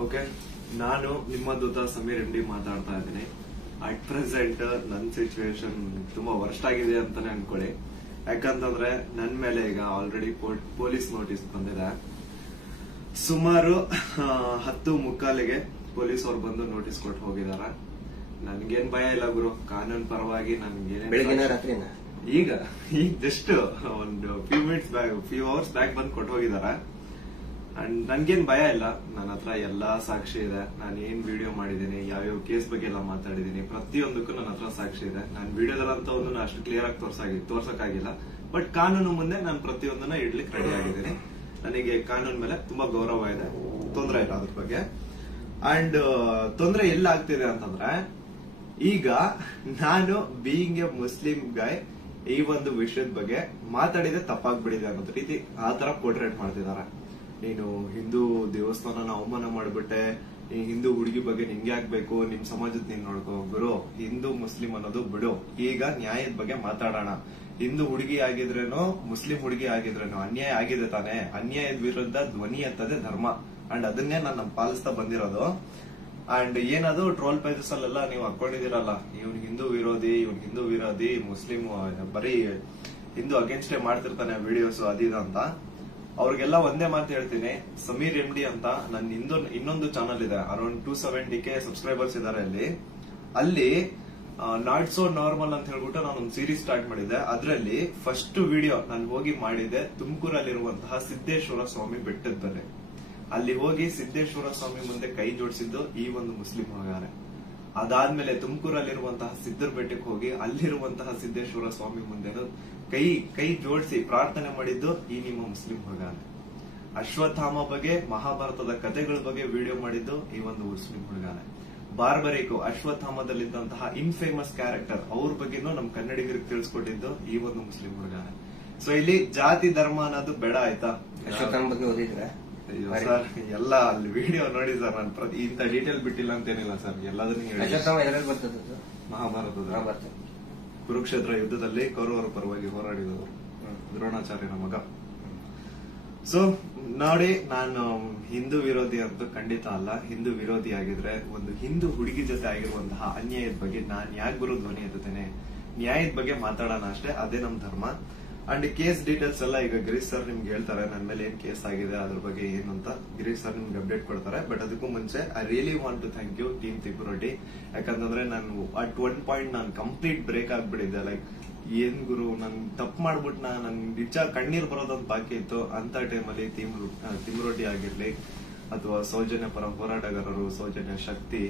Okay, ನಾನು ನಿಮ್ಮ ದೂತ Sameer M D ಮಾತಾಡ್ತಾ ಇದ್ದೀನಿ. ಅಟ್ ಪ್ರೆಸೆಂಟ್ ನನ್ನ ಸಿಚುವೇಶನ್ ತುಂಬಾ ವರ್ಸ್ಟ್ ಆಗಿದೆ ಅಂತಾನೆ ಅನ್ಕೊಳ್ಳಿ. ಯಾಕಂತಂದ್ರೆ ನನ್ ಮೇಲೆ ಈಗ ಆಲ್ರೆಡಿ ಪೊಲೀಸ್ ನೋಟಿಸ್ ಬಂದಿದೆ. ಸುಮಾರು 10:45ಗೆ ಪೊಲೀಸ್ ಅವ್ರು ಬಂದು ನೋಟಿಸ್ ಕೊಟ್ಟು ಹೋಗಿದಾರ. ನನ್ಗೇನ್ ಭಯ ಇಲ್ಲ ಗುರು, ಕಾನೂನು ಪರವಾಗಿ ನನ್ಗೇನ್ ಈಗ ಜಸ್ಟ್ ಒಂದು ಫ್ಯೂ ಅವರ್ಸ್ ಬ್ಯಾಕ್ ಬಂದು ಕೊಟ್ಟು ಹೋಗಿದಾರ. ಅಂಡ್ ನನ್ಗೇನ್ ಭಯ ಇಲ್ಲ. ನನ್ನ ಹತ್ರ ಎಲ್ಲಾ ಸಾಕ್ಷಿ ಇದೆ. ನಾನು ಏನ್ ವಿಡಿಯೋ ಮಾಡಿದೀನಿ, ಯಾವ್ಯಾವ ಕೇಸ್ ಬಗ್ಗೆ ಎಲ್ಲ ಮಾತಾಡಿದೀನಿ, ಪ್ರತಿಯೊಂದಕ್ಕೂ ನನ್ನ ಹತ್ರ ಸಾಕ್ಷಿ ಇದೆ. ನಾನು ವಿಡಿಯೋದಲ್ಲಂತ ಒಂದು ಅಷ್ಟು ಕ್ಲಿಯರ್ ಆಗಿ ತೋರ್ಸಕ್ಕಾಗಿಲ್ಲ, ಬಟ್ ಕಾನೂನು ಮುಂದೆ ನಾನು ಪ್ರತಿಯೊಂದನ್ನ ಇಡ್ಲಿಕ್ಕೆ ರೆಡಿ ಆಗಿದ್ದೀನಿ. ನನಗೆ ಕಾನೂನು ಮೇಲೆ ತುಂಬಾ ಗೌರವ ಇದೆ, ತೊಂದರೆ ಇಲ್ಲ ಅದ್ರ ಬಗ್ಗೆ. ಅಂಡ್ ತೊಂದರೆ ಎಲ್ಲ ಆಗ್ತಿದೆ ಅಂತಂದ್ರೆ, ಈಗ ನಾನು ಬೀಯಿಂಗ್ ಎ ಮುಸ್ಲಿಂ ಗಾಯ್ ಈ ಒಂದು ವಿಷಯದ ಬಗ್ಗೆ ಮಾತಾಡಿದ್ರೆ ತಪ್ಪಾಗ್ಬಿಡಿದೆ ಅನ್ನೋ ರೀತಿ ಆ ತರ ಪೋರ್ಟ್ರೇಟ್ ಮಾಡ್ತಿದಾರೆ. ನೀನು ಹಿಂದೂ ದೇವಸ್ಥಾನನ ಅವಮಾನ ಮಾಡ್ಬಿಟ್ಟೆ, ಈ ಹಿಂದೂ ಹುಡುಗಿ ಬಗ್ಗೆ ನಿಂಗೆ ಆಗ್ಬೇಕು, ನಿಮ್ ಸಮಾಜದ ನೀನ್ ನೋಡ್ಕೋ. ಗುರು, ಹಿಂದೂ ಮುಸ್ಲಿಂ ಅನ್ನೋದು ಬಿಡು, ಈಗ ನ್ಯಾಯದ ಬಗ್ಗೆ ಮಾತಾಡೋಣ. ಹಿಂದೂ ಹುಡುಗಿ ಆಗಿದ್ರೇನು ಮುಸ್ಲಿಂ ಹುಡುಗಿ ಆಗಿದ್ರೇನು ಅನ್ಯಾಯ ಆಗಿದೆ ತಾನೆ. ಅನ್ಯಾಯದ ವಿರುದ್ಧ ಧ್ವನಿ ಎತ್ತದೇ ಧರ್ಮ. ಅಂಡ್ ಅದನ್ನೇ ನಾನು ಪಾಲಿಸ್ತಾ ಬಂದಿರೋದು. ಅಂಡ್ ಏನದು ಟ್ರೋಲ್ ಪೇಜಸ್ ಅಲ್ಲೆಲ್ಲ ನೀವು ಹಾಕೊಂಡಿದಿರಲ್ಲ, ಇವ್ನ್ ಹಿಂದೂ ವಿರೋಧಿ ಮುಸ್ಲಿಂ ಬರೀ ಹಿಂದೂ ಅಗೇನ್ಸ್ಟ್ ಮಾಡ್ತಿರ್ತಾನೆ ವಿಡಿಯೋಸ್ ಅದಿದ ಅಂತ. ಅವ್ರಿಗೆಲ್ಲ ಒಂದೇ ಮಾತು ಹೇಳ್ತೀನಿ, ಸಮೀರ್ ಎಂ ಡಿ ಅಂತ ನನ್ನ ಇನ್ನೊಂದು ಚಾನಲ್ ಇದೆ, ಅರೌಂಡ್ 270K ಸಬ್ಸ್ಕ್ರೈಬರ್ಸ್ ಇದಾರೆ. ಅಲ್ಲಿ ನಾಟ್ ಸೋ ನಾರ್ಮಲ್ ಅಂತ ಹೇಳ್ಬಿಟ್ಟು ನಾನೊಂದು ಸೀರೀಸ್ ಸ್ಟಾರ್ಟ್ ಮಾಡಿದ್ದೆ. ಅದರಲ್ಲಿ ಫಸ್ಟ್ ವಿಡಿಯೋ ನಾನು ಹೋಗಿ ಮಾಡಿದ್ದೆ ತುಮಕೂರಲ್ಲಿರುವಂತಹ ಸಿದ್ದೇಶ್ವರ ಸ್ವಾಮಿ ಬೆಟ್ಟದ ಬೆಲೆ. ಅಲ್ಲಿ ಹೋಗಿ ಸಿದ್ದೇಶ್ವರ ಸ್ವಾಮಿ ಮುಂದೆ ಕೈ ಜೋಡಿಸಿದ್ದು ಈ ಒಂದು ಮುಸ್ಲಿಂ ಹುಡುಗಾನೆ. ಅದಾದ್ಮೇಲೆ ತುಮಕೂರಲ್ಲಿರುವಂತಹ ಸಿದ್ದರ ಬೆಟ್ಟಕ್ಕೆ ಹೋಗಿ ಅಲ್ಲಿರುವಂತಹ ಸಿದ್ದೇಶ್ವರ ಸ್ವಾಮಿ ಮುಂದೆನು ಕೈ ಜೋಡಿಸಿ ಪ್ರಾರ್ಥನೆ ಮಾಡಿದ್ದು ಈ ನಿಮ್ಮ ಮುಸ್ಲಿಂ ಹುಡುಗಾನೆ. ಅಶ್ವತ್ಥಾಮ ಬಗ್ಗೆ, ಮಹಾಭಾರತದ ಕಥೆಗಳ ಬಗ್ಗೆ ವಿಡಿಯೋ ಮಾಡಿದ್ದು ಈ ಒಂದು ಮುಸ್ಲಿಂ ಹುಡುಗಾನೆ. ಬಾರ್ಬರಿಕು ಅಶ್ವತ್ಥಾಮದಲ್ಲಿದ್ದಂತಹ ಇನ್ಫೇಮಸ್ ಕ್ಯಾರೆಕ್ಟರ್ ಅವ್ರ ಬಗ್ಗೆನೂ ನಮ್ ಕನ್ನಡಿಗರಿಗೆ ತಿಳಿಸ್ಕೊಟ್ಟಿದ್ದು ಈ ಒಂದು ಮುಸ್ಲಿಂ ಹುಡುಗಾನೆ. ಸೊ ಇಲ್ಲಿ ಜಾತಿ ಧರ್ಮ ಅನ್ನೋದು ಬೇಡ, ಆಯ್ತಾ? ಅಶ್ವತ್ಥಾಮ ಬಗ್ಗೆ ಓದಿದ್ರೆ ಸರ್ ಎಲ್ಲ ಅಲ್ಲಿ ವಿಡಿಯೋ ನೋಡಿ ಸರ್. ನಾನು ಇಂತ ಡೀಟೇಲ್ ಬಿಟ್ಟಿಲ್ಲ ಅಂತೇನಿಲ್ಲ ಸರ್, ಎಲ್ಲದನ್ನು ಹೇಳಿ. ಮಹಾಭಾರತದ ಕುರುಕ್ಷೇತ್ರ ಯುದ್ಧದಲ್ಲಿ ಕೌರವರ ಪರವಾಗಿ ಹೋರಾಡಿದವರು ದ್ರೋಣಾಚಾರ್ಯನ ಮಗ. ಸೊ ನೋಡಿ, ನಾನು ಹಿಂದೂ ವಿರೋಧಿ ಅಂತೂ ಖಂಡಿತ ಅಲ್ಲ. ಹಿಂದೂ ವಿರೋಧಿ ಆಗಿದ್ರೆ ಒಂದು ಹಿಂದೂ ಹುಡುಗಿ ಜೊತೆ ಆಗಿರುವಂತಹ ಅನ್ಯಾಯದ ಬಗ್ಗೆ ನಾನ್ ಯಾಕೆ ಗುರು ಧ್ವನಿ ಎತ್ತುತ್ತೇನೆ? ನ್ಯಾಯದ ಬಗ್ಗೆ ಮಾತಾಡೋಣ ಅಷ್ಟೇ, ಅದೇ ನಮ್ ಧರ್ಮ. ಅಂಡ್ ಕೇಸ್ ಡೀಟೇಲ್ಸ್ ಎಲ್ಲ ಈಗ ಗಿರೀಶ್ ಸರ್ ನಿಮ್ಗೆ ಹೇಳ್ತಾರೆ, ನನ್ನ ಮೇಲೆ ಏನ್ ಕೇಸ್ ಆಗಿದೆ ಅದ್ರ ಬಗ್ಗೆ ಏನು ಅಂತ ಗಿರೀಶ್ ಸರ್ ನಿಮ್ಗೆ ಅಪ್ಡೇಟ್ ಕೊಡ್ತಾರೆ. ಬಟ್ ಅದಕ್ಕೂ ಮುಂಚೆ I really want to thank you team ತಿಪ್ಪುರೊಡ್ಡಿ. ಯಾಕಂತಂದ್ರೆ ನಾನು ಅಟ್ ಒನ್ ಪಾಯಿಂಟ್ ನಾನು ಕಂಪ್ಲೀಟ್ ಬ್ರೇಕ್ ಆಗ್ಬಿಟ್ಟಿದ್ದೆ. ಲೈಕ್ ಏನ್ ಗುರು, ನನ್ ತಪ್ಪು ಮಾಡ್ಬಿಟ್ನ, ನನ್ ನಿಜ ಕಣ್ಣೀರ್ ಬರೋದೊಂದು ಬಾಕಿ ಇತ್ತು. ಅಂತ ಟೈಮಲ್ಲಿ ತಿಮ್ಮರೊಡ್ಡಿ ಆಗಿರ್ಲಿ ಅಥವಾ ಸೌಜನ್ಯ ಪರ ಹೋರಾಟಗಾರರು, ಸೌಜನ್ಯ ಶಕ್ತಿ,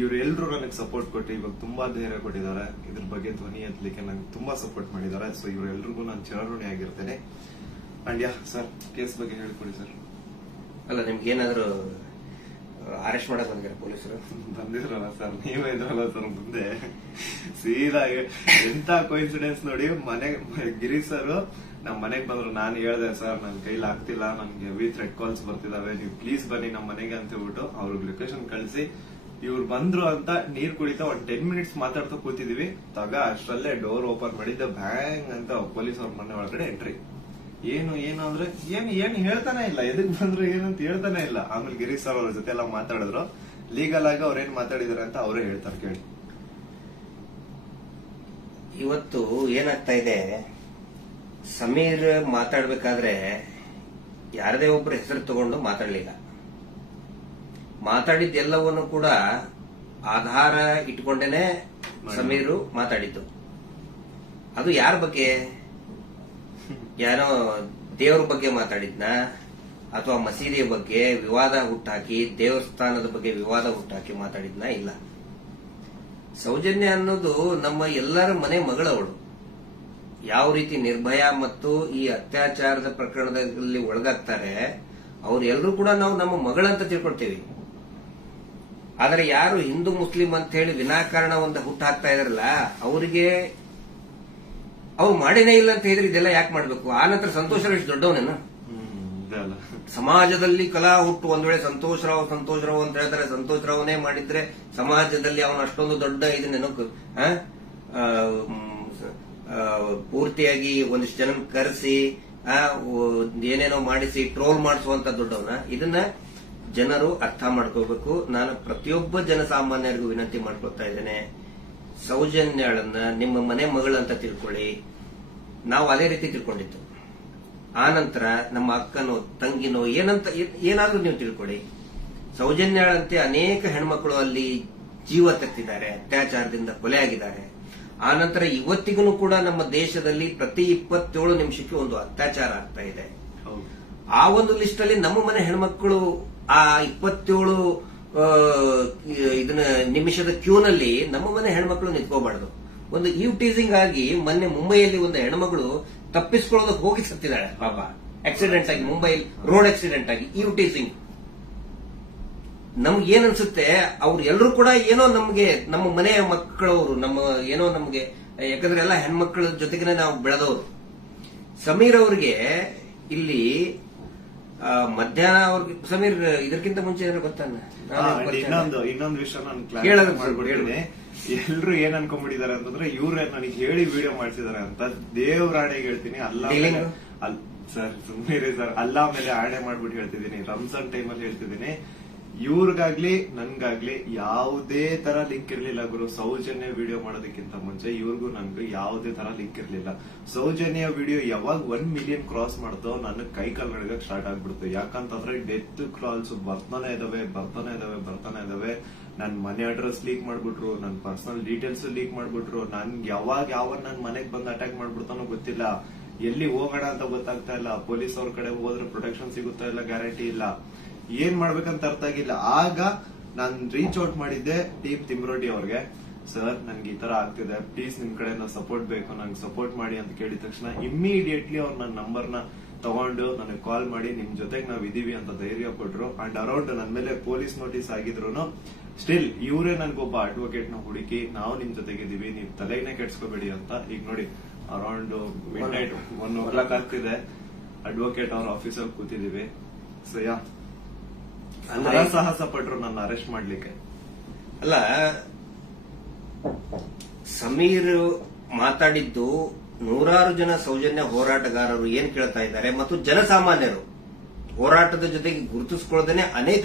ಇವರೆಲ್ಲರೂ ನನಗೆ ಸಪೋರ್ಟ್ ಕೊಟ್ಟು ಇವಾಗ ತುಂಬಾ ಧೈರ್ಯ ಕೊಟ್ಟಿದ್ದಾರೆ. ಇದ್ರ ಬಗ್ಗೆ ಧ್ವನಿ ಎತ್ತಲಿಕ್ಕೆ ನಂಗೆ ತುಂಬಾ ಸಪೋರ್ಟ್ ಮಾಡಿದ್ದಾರೆ. ಸೊ ಇವರೆಲ್ರಿಗೂ ನಾನು ಚಿರಋಣಿ ಆಗಿರ್ತೇನೆ. ಅಂಡ್ ಯಾ ಸರ್, ಕೇಸ್ ಬಗ್ಗೆ ಹೇಳ್ಕೊಡಿ ಸರ್. ಅಲ್ಲ, ನಿಮ್ಗೆ ಏನಾದ್ರು ಅರೆಸ್ಟ್ ಮಾಡಕ್ ಬಂದಿದ್ದಾರೆ ಪೊಲೀಸರು? ಬಂದಿದ್ರಲ್ಲ ಸರ್, ನೀವೇ ಇದ್ರಲ್ಲ ಸರ್ ಮುಂದೆ. ಸೀದಾ ಎಂತ ಕೋಇನ್ಸಿಡೆನ್ಸ್ ನೋಡಿ, ಗಿರೀಶ್ ಸರ್ ನಮ್ ಮನೆಗ್ ಬಂದ್ರು. ನಾನು ಹೇಳ್ದೆ, ಸರ್ ನನ್ ಕೈಲಿ ಆಗ್ತಿಲ್ಲ, ನನ್ಗೆ ಹೆವಿ ಥ್ರೆಡ್ ಕಾಲ್ಸ್ ಬರ್ತಿದಾವೆ, ನೀವು ಪ್ಲೀಸ್ ಬನ್ನಿ ನಮ್ಮ ಮನೆಗೆ ಅಂತ ಹೇಳ್ಬಿಟ್ಟು ಅವ್ರಿಗೆ ಲೊಕೇಶನ್ ಕಳಿಸಿ ಇವ್ರು ಬಂದ್ರು ಅಂತ ನೀರ್ ಕುಡಿತಾ ಒಂದ್ 10 ಮಿನಿಟ್ಸ್ ಮಾತಾಡ್ತಾ ಕೂತಿದೀವಿ. ಅಷ್ಟರಲ್ಲೇ ಡೋರ್ ಓಪನ್ ಮಾಡಿದ್ದ, ಬ್ಯಾಂಗ್ ಅಂತ ಪೊಲೀಸ್ ಅವ್ರ ಮನೆ ಒಳಗಡೆ ಎಂಟ್ರಿ. ಏನು ಅಂದ್ರೆ ಏನು ಹೇಳ್ತಾನೆ ಇಲ್ಲ, ಎದಕ್ ಬಂದ್ರು ಏನಂತ ಹೇಳ್ತಾನೆ ಇಲ್ಲ. ಆಮೇಲೆ ಗಿರೀಶ್ ಸರ್ ಅವ್ರ ಜೊತೆ ಎಲ್ಲ ಮಾತಾಡಿದ್ರು. ಲೀಗಲ್ ಆಗಿ ಅವ್ರೇನ್ ಮಾತಾಡಿದಾರೆ ಅಂತ ಅವರೇ ಹೇಳ್ತಾರೆ, ಕೇಳಿ. ಇವತ್ತು ಏನಾಗ್ತಾ ಇದೆ, ಸಮೀರ್ ಮಾತಾಡ್ಬೇಕಾದ್ರೆ ಯಾರದೇ ಒಬ್ಬರ ಹೆಸರು ತಗೊಂಡು ಮಾತಾಡ್ಲಿಲ್ಲ. ಮಾತಾಡಿದ್ದೆಲ್ಲವನ್ನು ಕೂಡ ಆಧಾರ ಇಟ್ಕೊಂಡೇನೆ ಸಮೀರು ಮಾತಾಡಿದ್ದು. ಅದು ಯಾರ ಬಗ್ಗೆ? ಯಾರೋ ದೇವರ ಬಗ್ಗೆ ಮಾತಾಡಿದ್ನ, ಅಥವಾ ಮಸೀದಿಯ ಬಗ್ಗೆ ವಿವಾದ ಹುಟ್ಟಾಕಿ, ದೇವಸ್ಥಾನದ ಬಗ್ಗೆ ವಿವಾದ ಹುಟ್ಟಾಕಿ ಮಾತಾಡಿದ್ನ? ಇಲ್ಲ. ಸೌಜನ್ಯ ಅನ್ನೋದು ನಮ್ಮ ಎಲ್ಲರ ಮನೆ ಮಗಳವಳು. ಯಾವ ರೀತಿ ನಿರ್ಭಯ ಮತ್ತು ಈ ಅತ್ಯಾಚಾರದ ಪ್ರಕರಣದಲ್ಲಿ ಒಳಗಾಗ್ತಾರೆ, ಅವ್ರೆಲ್ಲರೂ ಕೂಡ ನಾವು ನಮ್ಮ ಮಗಳಂತ ತಿಳ್ಕೊಳ್ತೀವಿ. ಆದರೆ ಯಾರು ಹಿಂದೂ ಮುಸ್ಲಿಂ ಅಂತ ಹೇಳಿ ವಿನಾಕಾರಣ ಒಂದು ಹುಟ್ಟು ಹಾಕ್ತಾ ಇದಾರಲ್ಲ, ಅವರಿಗೆ ಅವ್ರು ಮಾಡಿನೇ ಇಲ್ಲ ಅಂತ ಹೇಳಿದ್ರೆ ಇದೆಲ್ಲ ಯಾಕೆ ಮಾಡ್ಬೇಕು? ಆ ನಂತರ ಸಂತೋಷ್ ರಾವ್ ಎಷ್ಟು ದೊಡ್ಡವನೇನು? ಸಮಾಜದಲ್ಲಿ ಕಲಾ ಹುಟ್ಟು ಒಂದ್ ವೇಳೆ ಸಂತೋಷ್ ರಾವ್ ಅಂತ ಹೇಳ್ತಾರೆ, ಸಂತೋಷ್ ರಾವ್ನೇ ಮಾಡಿದ್ರೆ ಸಮಾಜದಲ್ಲಿ ಅವನು ಅಷ್ಟೊಂದು ದೊಡ್ಡ ಇದನ್ನೇನೋ ಪೂರ್ತಿಯಾಗಿ ಒಂದಿಷ್ಟು ಜನ ಕರೆಸಿ ಏನೇನೋ ಮಾಡಿಸಿ ಟ್ರೋಲ್ ಮಾಡಿಸುವಂತ ದೊಡ್ಡವನ. ಇದನ್ನ ಜನರು ಅರ್ಥ ಮಾಡ್ಕೋಬೇಕು. ನಾನು ಪ್ರತಿಯೊಬ್ಬ ಜನಸಾಮಾನ್ಯರಿಗೂ ವಿನಂತಿ ಮಾಡ್ಕೊಳ್ತಾ ಇದ್ದೇನೆ, ಸೌಜನ್ಯಳನ್ನ ನಿಮ್ಮ ಮನೆ ಮಗಳಂತ ತಿಳ್ಕೊಳ್ಳಿ. ನಾವು ಅದೇ ರೀತಿ ತಿಳ್ಕೊಂಡಿದ್ದು. ಆನಂತರ ನಮ್ಮ ಅಕ್ಕನೋ ತಂಗಿನೋ ಏನಾದ್ರೂ ನೀವು ತಿಳ್ಕೊಳ್ಳಿ. ಸೌಜನ್ಯಳಂತೆ ಅನೇಕ ಹೆಣ್ಮಕ್ಳು ಅಲ್ಲಿ ಜೀವ ತೆತ್ತಿದ್ದಾರೆ, ಅತ್ಯಾಚಾರದಿಂದ ಕೊಲೆ ಆಗಿದ್ದಾರೆ. ಆನಂತರ ಇವತ್ತಿಗೂ ಕೂಡ ನಮ್ಮ ದೇಶದಲ್ಲಿ ಪ್ರತಿ 27 ನಿಮಿಷಕ್ಕೆ ಒಂದು ಅತ್ಯಾಚಾರ ಆಗ್ತಾ ಇದೆ. ಆ ಒಂದು ಲಿಸ್ಟ್ ಅಲ್ಲಿ ನಮ್ಮ ಮನೆ ಹೆಣ್ಮಕ್ಳು ಆ 27 ಇದನ್ನ ನಿಮಿಷದ ಕ್ಯೂನಲ್ಲಿ ನಮ್ಮ ಮನೆ ಹೆಣ್ಮಕ್ಳು ನಿಂತ್ಕೋಬಾರ್ದು. ಒಂದು ಈವ್ ಟೀಸಿಂಗ್ ಆಗಿ ಮೊನ್ನೆ ಮುಂಬೈಯಲ್ಲಿ ಒಂದು ಹೆಣ್ಮಗಳು ತಪ್ಪಿಸ್ಕೊಳ್ಳೋದಕ್ಕೆ ಹೋಗಿ ಸತ್ತಿದ್ದಾಳೆ ಪಾಪ, ಆಕ್ಸಿಡೆಂಟ್ ಆಗಿ, ಮುಂಬೈ ರೋಡ್ ಆಕ್ಸಿಡೆಂಟ್ ಆಗಿ. ಈವ್ ಟೀಸಿಂಗ್ ನಮ್ಗೆ ಏನ್ ಅನ್ಸುತ್ತೆ, ಅವ್ರು ಎಲ್ಲರೂ ಕೂಡ ಏನೋ ನಮ್ಗೆ ನಮ್ಮ ಮನೆಯ ಮಕ್ಕಳವರು, ನಮ್ಮ ಏನೋ ನಮ್ಗೆ, ಯಾಕಂದ್ರೆ ಎಲ್ಲ ಹೆಣ್ಮಕ್ಳ ಜೊತೆಗೆ ನಾವು ಬೆಳೆದವರು. ಸಮೀರ್ ಅವ್ರಿಗೆ ಇಲ್ಲಿ ಮಧ್ಯಾಹ್ನ ಅವ್ರಿಗೆ, ಸಮೀರ್ ಇದಕ್ಕಿಂತ ಮುಂಚೆ ಏನಾದ್ರು ಗೊತ್ತಾನ? ಇನ್ನೊಂದು ವಿಷಯ ನಾನು ಕ್ಲಾರಿಫೈ ಮಾಡ್ಬಿಡ್ತೀನಿ. ಎಲ್ರು ಏನ್ ಅನ್ಕೊಂಡ್ಬಿಟ್ಟಿದ್ದಾರೆ ಅಂತಂದ್ರೆ ಇವ್ರೆ ನನಗೆ ಹೇಳಿ ವಿಡಿಯೋ ಮಾಡ್ಸಿದಾರೆ ಅಂತ. ದೇವ್ರ ಆಣೆಗೆ ಹೇಳ್ತೀನಿ, ಸರ್ ಸುಮ್ಮನೆ ಸರ್, ಅಲ್ಲಾ ಮೇಲೆ ಆಣೆ ಮಾಡ್ಬಿಟ್ಟು ಹೇಳ್ತಿದ್ದೀನಿ, ರಂಜಾನ್ ಟೈಮಲ್ಲಿ ಹೇಳ್ತಿದ್ದೀನಿ. ಇವ್ರಿಗಾಗ್ಲಿ ನನ್ಗಾಗ್ಲಿ ಯಾವುದೇ ತರ ಲಿಂಕ್ ಇರ್ಲಿಲ್ಲ ಗುರು. ಸೌಜನ್ಯ ವಿಡಿಯೋ ಮಾಡೋದಕ್ಕಿಂತ ಮುಂಚೆ ಇವ್ರಿಗೂ ನನ್ಗೂ ಯಾವುದೇ ತರ ಲಿಂಕ್ ಇರ್ಲಿಲ್ಲ. ಸೌಜನ್ಯ ವಿಡಿಯೋ ಯಾವಾಗ 1 ಮಿಲಿಯನ್ ಕ್ರಾಸ್ ಮಾಡ್ತೋ ನನ್ನ ಕೈ ಕಾಲು ನಡಗಕ್ ಸ್ಟಾರ್ಟ್ ಆಗ್ಬಿಡ್ತು. ಯಾಕಂತಂದ್ರೆ ಡೆತ್ ಕಾಲ್ಸ್ ಬರ್ತಾನೆ ಇದಾವೆ. ನನ್ ಮನೆ ಅಡ್ರೆಸ್ ಲೀಕ್ ಮಾಡ್ಬಿಟ್ರು, ನನ್ ಪರ್ಸನಲ್ ಡೀಟೇಲ್ಸ್ ಲೀಕ್ ಮಾಡ್ಬಿಟ್ರು. ನನ್ಗೆ ಯಾವ ನನ್ ಮನೆಗ್ ಬಂದು ಅಟ್ಯಾಕ್ ಮಾಡ್ಬಿಡ್ತಾನೋ ಗೊತ್ತಿಲ್ಲ. ಎಲ್ಲಿ ಹೋಗೋಣ ಅಂತ ಗೊತ್ತಾಗ್ತಾ ಇಲ್ಲ. ಪೊಲೀಸ್ ಅವ್ರ ಕಡೆ ಹೋದ್ರೆ ಪ್ರೊಟೆಕ್ಷನ್ ಸಿಗುತ್ತಾ ಇಲ್ಲ, ಗ್ಯಾರಂಟಿ ಇಲ್ಲ. ಏನ್ ಮಾಡ್ಬೇಕಂತ ಅರ್ಥ ಆಗಿಲ್ಲ. ಆಗ ನಾನ್ ರೀಚ್ ಔಟ್ ಮಾಡಿದ್ದೆ ಟೀಮ್ ತಿಮ್ರೋಟಿ ಅವ್ರಿಗೆ. ಸರ್ ನನ್ಗೆ ಈ ತರ ಆಗ್ತಿದೆ, ಪ್ಲೀಸ್ ನಿಮ್ ಕಡೆ ಸಪೋರ್ಟ್ ಬೇಕು, ನಂಗೆ ಸಪೋರ್ಟ್ ಮಾಡಿ ಅಂತ ಕೇಳಿದ ತಕ್ಷಣ ಇಮ್ಮಿಡಿಯೇಟ್ಲಿ ಅವ್ರು ನನ್ನ ನಂಬರ್ನ ತಗೊಂಡು ನನಗೆ ಕಾಲ್ ಮಾಡಿ ನಿಮ್ ಜೊತೆಗೆ ನಾವ್ ಇದೀವಿ ಅಂತ ಧೈರ್ಯ ಕೊಟ್ರು. ಅಂಡ್ ಅರೌಂಡ್ ನನ್ ಮೇಲೆ ಪೊಲೀಸ್ ನೋಟಿಸ್ ಆಗಿದ್ರು ಸ್ಟಿಲ್ ಇವರೇ ನನ್ಗೊಬ್ಬ ಅಡ್ವೊಕೇಟ್ ನ ಹುಡುಕಿ ನಾವು ನಿಮ್ ಜೊತೆಗಿದೀವಿ, ನೀವ್ ತಲೆನೇ ಕೆಡ್ಸ್ಕೋಬೇಡಿ ಅಂತ. ಈಗ ನೋಡಿ ಅರೌಂಡ್ ಮಿಡ್ ನೈಟ್ 1 ಆಗ್ತಿದೆ, ಅಡ್ವೊಕೇಟ್ ಅವ್ರ ಆಫೀಸಲ್ಲಿ ಕೂತಿದೀವಿ. ಸೊ ಯಾ ಸಾಹಸ ಪಟ್ರು ನನ್ನ ಅರೆಸ್ಟ್ ಮಾಡ್ಲಿಕ್ಕೆ. ಅಲ್ಲ, ಸಮೀರ್ ಮಾತಾಡಿದ್ದು ನೂರಾರು ಜನ ಸೌಜನ್ಯ ಹೋರಾಟಗಾರರು ಏನ್ ಕೇಳ್ತಾ ಇದ್ದಾರೆ ಮತ್ತು ಜನಸಾಮಾನ್ಯರು ಹೋರಾಟದ ಜೊತೆಗೆ ಗುರುತಿಸಿಕೊಳ್ಳದೇನೆ ಅನೇಕ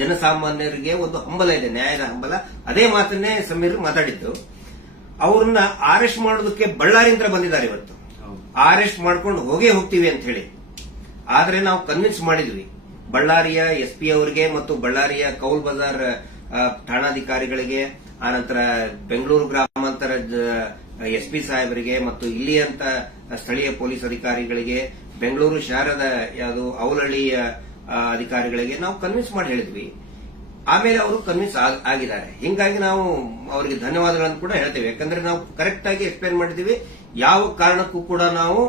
ಜನಸಾಮಾನ್ಯರಿಗೆ ಒಂದು ಹಂಬಲ ಇದೆ, ನ್ಯಾಯದ ಹಂಬಲ. ಅದೇ ಮಾತನ್ನೇ ಸಮೀರ್ ಮಾತಾಡಿದ್ದು. ಅವ್ರನ್ನ ಅರೆಸ್ಟ್ ಮಾಡೋದಕ್ಕೆ ಬಳ್ಳಾರಿಯಿಂದ ಬಂದಿದ್ದಾರೆ ಇವತ್ತು. ಅರೆಸ್ಟ್ ಮಾಡ್ಕೊಂಡು ಹೋಗ್ತೀವಿ ಅಂತ ಹೇಳಿ. ಆದ್ರೆ ನಾವು ಕನ್ವಿನ್ಸ್ ಮಾಡಿದ್ವಿ ಬಳ್ಳಾರಿಯ SP ಅವರಿಗೆ ಮತ್ತು ಬಳ್ಳಾರಿಯ ಕೌಲ್ ಬಜಾರ್ ಠಾಣಾಧಿಕಾರಿಗಳಿಗೆ, ಆನಂತರ ಬೆಂಗಳೂರು ಗ್ರಾಮಾಂತರ SP ಸಾಹೇಬರಿಗೆ ಮತ್ತು ಇಲ್ಲಿಯಂತ ಸ್ಥಳೀಯ ಪೊಲೀಸ್ ಅಧಿಕಾರಿಗಳಿಗೆ, ಬೆಂಗಳೂರು ಶಹರದ ಯಾವುದು ಅವಲಹಳ್ಳಿಯ ಅಧಿಕಾರಿಗಳಿಗೆ ನಾವು ಕನ್ವಿನ್ಸ್ ಮಾಡಿ ಹೇಳಿದ್ವಿ. ಆಮೇಲೆ ಅವರು ಕನ್ವಿನ್ಸ್ ಆಗಿದ್ದಾರೆ. ಹಿಂಗಾಗಿ ನಾವು ಅವರಿಗೆ ಧನ್ಯವಾದಗಳನ್ನು ಕೂಡ ಹೇಳ್ತೇವೆ. ಯಾಕಂದ್ರೆ ನಾವು ಕರೆಕ್ಟ್ ಆಗಿ ಎಕ್ಸ್ಪ್ಲೇನ್ ಮಾಡಿದೀವಿ. ಯಾವ ಕಾರಣಕ್ಕೂ ಕೂಡ ನಾವು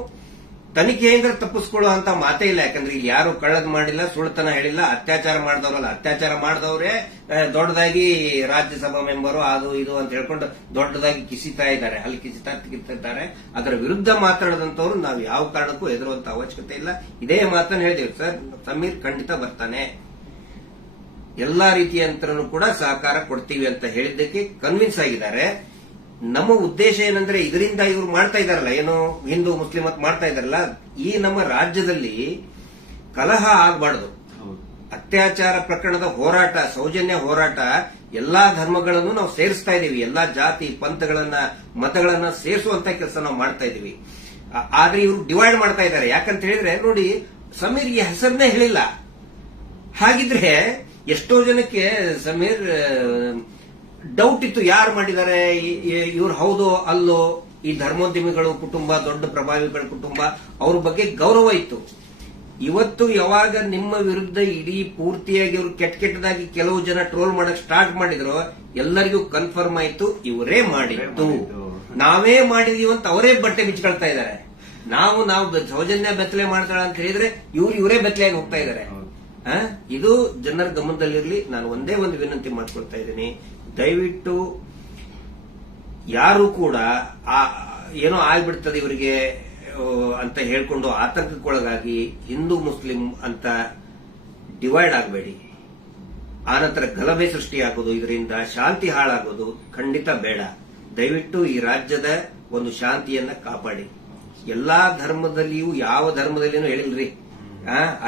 ತನಿಖೆಯಿಂದ ತಪ್ಪಿಸ್ಕೊಳ್ಳುವಂತ ಮಾತೇ ಇಲ್ಲ. ಯಾಕಂದ್ರೆ ಇಲ್ಲಿ ಯಾರು ಕಳ್ಳದ್ ಮಾಡಿಲ್ಲ, ಸುಳ್ತನ ಹೇಳಿಲ್ಲ, ಅತ್ಯಾಚಾರ ಮಾಡಿದವರಲ್ಲ. ಅತ್ಯಾಚಾರ ಮಾಡಿದವರೇ ದೊಡ್ಡದಾಗಿ ರಾಜ್ಯಸಭಾ ಮೆಂಬರು ಅದು ಇದು ಅಂತ ಹೇಳ್ಕೊಂಡು ದೊಡ್ಡದಾಗಿ ಕಿಸಿತಾ ಇದ್ದಾರೆ, ಅಲ್ಲಿ ಕಿಸಿತಾರೆ. ಅದರ ವಿರುದ್ಧ ಮಾತಾಡದಂತವ್ರು ನಾವು ಯಾವ ಕಾರಣಕ್ಕೂ ಹೆದರುವಂತ ಅವಶ್ಯಕತೆ ಇಲ್ಲ. ಇದೇ ಮಾತನ್ನು ಹೇಳಿದೇವೆ ಸರ್, ಸಮೀರ್ ಖಂಡಿತ ಬರ್ತಾನೆ, ಎಲ್ಲಾ ರೀತಿಯಂತರನು ಕೂಡ ಸಹಕಾರ ಕೊಡ್ತೀವಿ ಅಂತ ಹೇಳಿದ್ದಕ್ಕೆ ಕನ್ವಿನ್ಸ್ ಆಗಿದ್ದಾರೆ. ನಮ್ಮ ಉದ್ದೇಶ ಏನಂದ್ರೆ ಇದರಿಂದ ಇವರು ಮಾಡ್ತಾ ಇದಾರಲ್ಲ, ಏನು ಹಿಂದೂ ಮುಸ್ಲಿಂ ಅಂತ ಮಾಡ್ತಾ ಇದಾರಲ್ಲ, ಈ ನಮ್ಮ ರಾಜ್ಯದಲ್ಲಿ ಕಲಹ ಆಗಬಾರ್ದು. ಅತ್ಯಾಚಾರ ಪ್ರಕರಣದ ಹೋರಾಟ, ಸೌಜನ್ಯ ಹೋರಾಟ, ಎಲ್ಲಾ ಧರ್ಮಗಳನ್ನು ನಾವು ಸೇರಿಸ್ತಾ ಇದೀವಿ. ಎಲ್ಲಾ ಜಾತಿ ಪಂಥಗಳನ್ನ ಮತಗಳನ್ನ ಸೇರಿಸುವಂತ ಕೆಲಸ ನಾವು ಮಾಡ್ತಾ ಇದೀವಿ. ಆದ್ರೆ ಇವರು ಡಿವೈಡ್ ಮಾಡ್ತಾ ಇದ್ದಾರೆ. ಯಾಕಂತ ಹೇಳಿದ್ರೆ ನೋಡಿ, ಸಮೀರ್ಗೆ ಹೆಸರನ್ನೇ ಹೇಳಿಲ್ಲ. ಹಾಗಿದ್ರೆ ಎಷ್ಟೋ ಜನಕ್ಕೆ ಸಮೀರ್ ಡೌಟ್ ಇತ್ತು, ಯಾರು ಮಾಡಿದ್ದಾರೆ, ಇವ್ರು ಹೌದೋ ಅಲ್ಲೋ. ಈ ಧರ್ಮೋದ್ಯಮಿಗಳು ಕುಟುಂಬ, ದೊಡ್ಡ ಪ್ರಭಾವಿಗಳ ಕುಟುಂಬ, ಅವ್ರ ಬಗ್ಗೆ ಗೌರವ ಇತ್ತು. ಇವತ್ತು ಯಾವಾಗ ನಿಮ್ಮ ವಿರುದ್ಧ ಇಡೀ ಪೂರ್ತಿಯಾಗಿ ಇವರು ಕೆಟ್ಟದಾಗಿ ಕೆಲವು ಜನ ಟ್ರೋಲ್ ಮಾಡಕ್ ಸ್ಟಾರ್ಟ್ ಮಾಡಿದ್ರು, ಎಲ್ಲರಿಗೂ ಕನ್ಫರ್ಮ್ ಆಯ್ತು ಇವರೇ ಮಾಡಿದ್ದು, ನಾವೇ ಮಾಡಿದೀವಿ ಅಂತ ಅವರೇ ಬಟ್ಟೆ ಬಿಚ್ಕೊಳ್ತಾ ಇದ್ದಾರೆ. ನಾವು ಸೌಜನ್ಯ ಬೆತ್ತಲೆ ಮಾಡ್ತಾಳ ಅಂತ ಹೇಳಿದ್ರೆ ಇವರೇ ಬೆತ್ತಲೆಯಾಗಿ ಹೋಗ್ತಾ ಇದ್ದಾರೆ. ಇದು ಜನರ ಗಮನದಲ್ಲಿರಲಿ. ನಾನು ಒಂದೇ ಒಂದು ವಿನಂತಿ ಮಾಡ್ಕೊಳ್ತಾ ಇದ್ದೀನಿ, ದಯವಿಟ್ಟು ಯಾರು ಕೂಡ ಏನೋ ಆಗ್ಬಿಡ್ತದೆ ಇವರಿಗೆ ಅಂತ ಹೇಳ್ಕೊಂಡು ಆತಂಕಕ್ಕೊಳಗಾಗಿ ಹಿಂದೂ ಮುಸ್ಲಿಂ ಅಂತ ಡಿವೈಡ್ ಆಗಬೇಡಿ. ಆನಂತರ ಗಲಭೆ ಸೃಷ್ಟಿಯಾಗೋದು, ಇದರಿಂದ ಶಾಂತಿ ಹಾಳಾಗೋದು ಖಂಡಿತ ಬೇಡ. ದಯವಿಟ್ಟು ಈ ರಾಜ್ಯದ ಒಂದು ಶಾಂತಿಯನ್ನ ಕಾಪಾಡಿ. ಎಲ್ಲಾ ಧರ್ಮದಲ್ಲಿಯೂ ಯಾವ ಧರ್ಮದಲ್ಲಿನೂ ಹೇಳಿಲ್ರಿ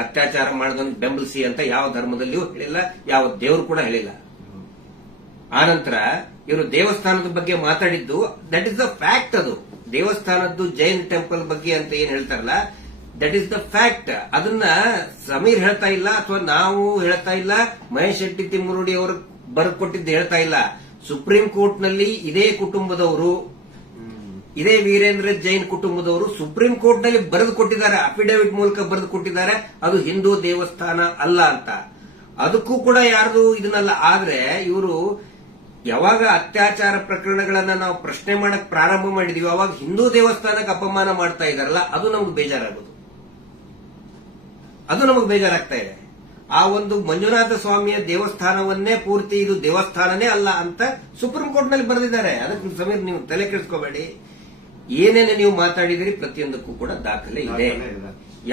ಅತ್ಯಾಚಾರ ಮಾಡಿದವನ್ ಬೆಂಬಲಿಸಿ ಅಂತ ಯಾವ ಧರ್ಮದಲ್ಲಿಯೂ ಹೇಳಿಲ್ಲ, ಯಾವ ದೇವರು ಕೂಡ ಹೇಳಿಲ್ಲ. ಆನಂತರ ಇವರು ದೇವಸ್ಥಾನದ ಬಗ್ಗೆ ಮಾತಾಡಿದ್ದು ದಟ್ ಇಸ್ ದ ಫ್ಯಾಕ್ಟ್. ಅದು ದೇವಸ್ಥಾನದ್ದು ಜೈನ್ ಟೆಂಪಲ್ ಬಗ್ಗೆ ಅಂತ ಏನ್ ಹೇಳ್ತಾರಲ್ಲ, ದಟ್ ಇಸ್ ದ ಫ್ಯಾಕ್ಟ್. ಅದನ್ನ ಸಮೀರ್ ಹೇಳ್ತಾ ಇಲ್ಲ, ಅಥವಾ ನಾವು ಹೇಳ್ತಾ ಇಲ್ಲ, ಮಹೇಶ್ ಶೆಟ್ಟಿ ತಿಮ್ಮರುಡಿ ಅವರು ಬರೆದುಕೊಟ್ಟಿದ್ದು ಹೇಳ್ತಾ ಇಲ್ಲ. ಸುಪ್ರೀಂ ಕೋರ್ಟ್ ನಲ್ಲಿ ಇದೇ ಕುಟುಂಬದವರು, ಇದೇ ವೀರೇಂದ್ರ ಜೈನ್ ಕುಟುಂಬದವರು ಸುಪ್ರೀಂ ಕೋರ್ಟ್ ನಲ್ಲಿ ಬರೆದು ಕೊಟ್ಟಿದ್ದಾರೆ, ಅಫಿಡವಿಟ್ ಮೂಲಕ ಬರೆದು ಕೊಟ್ಟಿದ್ದಾರೆ, ಅದು ಹಿಂದೂ ದೇವಸ್ಥಾನ ಅಲ್ಲ ಅಂತ. ಅದಕ್ಕೂ ಕೂಡ ಯಾರ್ದು ಇದನ್ನಲ್ಲ. ಆದ್ರೆ ಇವರು ಯಾವಾಗ ಅತ್ಯಾಚಾರ ಪ್ರಕರಣಗಳನ್ನ ನಾವು ಪ್ರಶ್ನೆ ಮಾಡಕ್ ಪ್ರಾರಂಭ ಮಾಡಿದೀವಿ, ಅವಾಗ ಹಿಂದೂ ದೇವಸ್ಥಾನಕ್ಕೆ ಅಪಮಾನ ಮಾಡ್ತಾ ಇದಾರಲ್ಲ, ಅದು ನಮ್ಗೆ ಬೇಜಾರಾಗೋದು, ಅದು ನಮಗೆ ಬೇಜಾರಾಗ್ತಾ ಇದೆ. ಆ ಒಂದು ಮಂಜುನಾಥ ಸ್ವಾಮಿಯ ದೇವಸ್ಥಾನವನ್ನೇ ಪೂರ್ತಿ ಇದು ದೇವಸ್ಥಾನನೇ ಅಲ್ಲ ಅಂತ ಸುಪ್ರೀಂ ಕೋರ್ಟ್ ನಲ್ಲಿ ಬರೆದಿದ್ದಾರೆ. ಅದಕ್ಕೆ ಸಮೀರ್ ನೀವು ತಲೆ ಕೆಡಿಸ್ಕೋಬೇಡಿ. ಏನೇನು ನೀವು ಮಾತಾಡಿದಿರಿ ಪ್ರತಿಯೊಂದಕ್ಕೂ ಕೂಡ ದಾಖಲೆ ಇದೆ.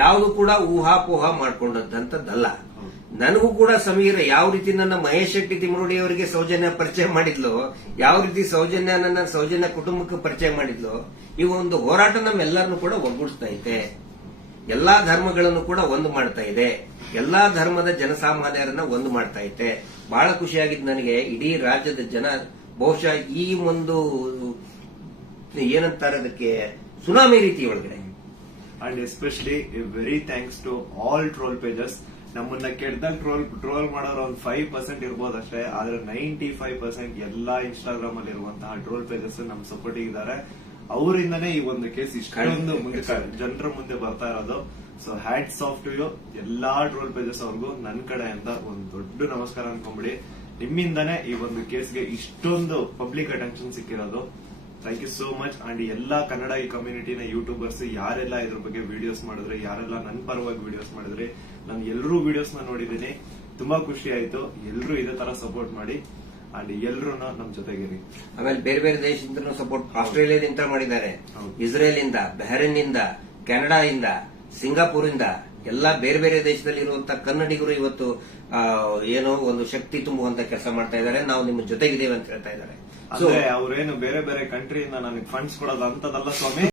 ಯಾವುದು ಕೂಡ ಊಹಾಪೋಹ ಮಾಡ್ಕೊಂಡಂತದ್ದಲ್ಲ. ನನಗೂ ಕೂಡ ಸಮೀರ್ ಯಾವ ರೀತಿ ನನ್ನ ಮಹೇಶ್ ಶೆಟ್ಟಿ ತಿಮ್ಮರುಡಿ ಅವರಿಗೆ ಸೌಜನ್ಯ ಪರಿಚಯ ಮಾಡಿದ್ಲು, ಯಾವ ರೀತಿ ನನ್ನ ಸೌಜನ್ಯ ಕುಟುಂಬಕ್ಕೆ ಪರಿಚಯ ಮಾಡಿದ್ಲು, ಈ ಒಂದು ಹೋರಾಟ ನಮ್ಮೆಲ್ಲರನ್ನು ಕೂಡ ಒಗ್ಗೂಡಿಸ್ತಾ ಇದೆ. ಎಲ್ಲಾ ಧರ್ಮಗಳನ್ನು ಕೂಡ ಒಂದು ಮಾಡ್ತಾ ಇದೆ, ಎಲ್ಲಾ ಧರ್ಮದ ಜನಸಾಮಾನ್ಯರನ್ನ ಒಂದು ಮಾಡ್ತಾ ಇದೆ. ಬಹಳ ಖುಷಿಯಾಗಿದ್ದು ನನಗೆ. ಇಡೀ ರಾಜ್ಯದ ಜನ ಬಹುಶಃ ಈ ಒಂದು ಏನಂತಾರೆ ಅದಕ್ಕೆ ಸುನಾಮಿ ರೀತಿ ಒಳಗಡೆ. And especially very thanks to all troll pages. ನಮ್ಮನ್ನ ಕೆಟ್ಟದಾಗ ಟ್ರೋಲ್ ಮಾಡೋರು ಒಂದು 5% ಇರ್ಬೋದಷ್ಟೇ, ಆದ್ರೆ 95% ಎಲ್ಲಾ ಇನ್ಸ್ಟಾಗ್ರಾಮ್ ಅಲ್ಲಿ ಇರುವಂತಹ ಟ್ರೋಲ್ ಪೇಜಸ್ ನಮ್ ಸಪೋರ್ಟ್ ಇದ್ದಾರೆ. ಅವರಿಂದನೇ ಈ ಒಂದು ಕೇಸ್ ಇಷ್ಟೊಂದು ಮುಂದೆ ಜನರ ಮುಂದೆ ಬರ್ತಾ ಇರೋದು. So hats off to you ಎಲ್ಲಾ ಟ್ರೋಲ್ ಪೇಜಸ್ ಅವ್ರಿಗೂ ನನ್ನ ಕಡೆಯಿಂದ ಒಂದು ದೊಡ್ಡ ನಮಸ್ಕಾರ ಅನ್ಕೊಂಬಿಡಿ. ನಿಮ್ಮಿಂದಾನೇ ಈ ಒಂದು ಕೇಸ್ಗೆ ಇಷ್ಟೊಂದು ಪಬ್ಲಿಕ್ ಅಟೆನ್ಷನ್ ಸಿಕ್ಕಿರೋದು. Thank you so much. And ಎಲ್ಲಾ ಕನ್ನಡ ಈ ಕಮ್ಯುನಿಟಿನ ಯೂಟ್ಯೂಬರ್ಸ್ ಯಾರೆಲ್ಲ ಇದ್ರ ಬಗ್ಗೆ ವಿಡಿಯೋಸ್ ಮಾಡಿದ್ರೆ, ಯಾರೆಲ್ಲ ನನ್ನ ಪರವಾಗಿ ವಿಡಿಯೋಸ್ ಮಾಡಿದ್ರಿ, ನಾನು ಎಲ್ಲರೂ ವಿಡಿಯೋಸ್ ನ ನೋಡಿದೀನಿ. ತುಂಬಾ ಖುಷಿ ಆಯ್ತು. ಎಲ್ಲರೂ ಇದೇ ತರ ಸಪೋರ್ಟ್ ಮಾಡಿ ಅಂಡ್ ಎಲ್ಲರೂ ನಮ್ ಜೊತೆಗಿರಿ. ಆಮೇಲೆ ಬೇರೆ ಬೇರೆ ದೇಶದಿಂದ ಸಪೋರ್ಟ್, ಆಸ್ಟ್ರೇಲಿಯಾದಿಂದ ಮಾಡಿದ್ದಾರೆ, ಇಸ್ರೇಲ್ ಇಂದ, ಬಹರೇನ್ ಇಂದ, ಕೆನಡಾ ಇಂದ, ಸಿಂಗಾಪುರ್ ಇಂದ, ಎಲ್ಲಾ ಬೇರೆ ಬೇರೆ ದೇಶದಲ್ಲಿ ಇರುವಂತಹ ಕನ್ನಡಿಗರು ಇವತ್ತು ಏನೋ ಒಂದು ಶಕ್ತಿ ತುಂಬುವಂತ ಕೆಲಸ ಮಾಡ್ತಾ ಇದ್ದಾರೆ. ನಾವು ನಿಮ್ಮ ಜೊತೆಗಿದ್ದೇವೆ ಅಂತ ಹೇಳ್ತಾ ಇದ್ದಾರೆ. ಅಂದ್ರೆ ಅವ್ರೇನು ಬೇರೆ ಬೇರೆ ಕಂಟ್ರಿಯಿಂದ ನನಗೆ ಫಂಡ್ಸ್ ಕೊಡೋದು ಅಂತದಲ್ಲ ಸ್ವಾಮಿ.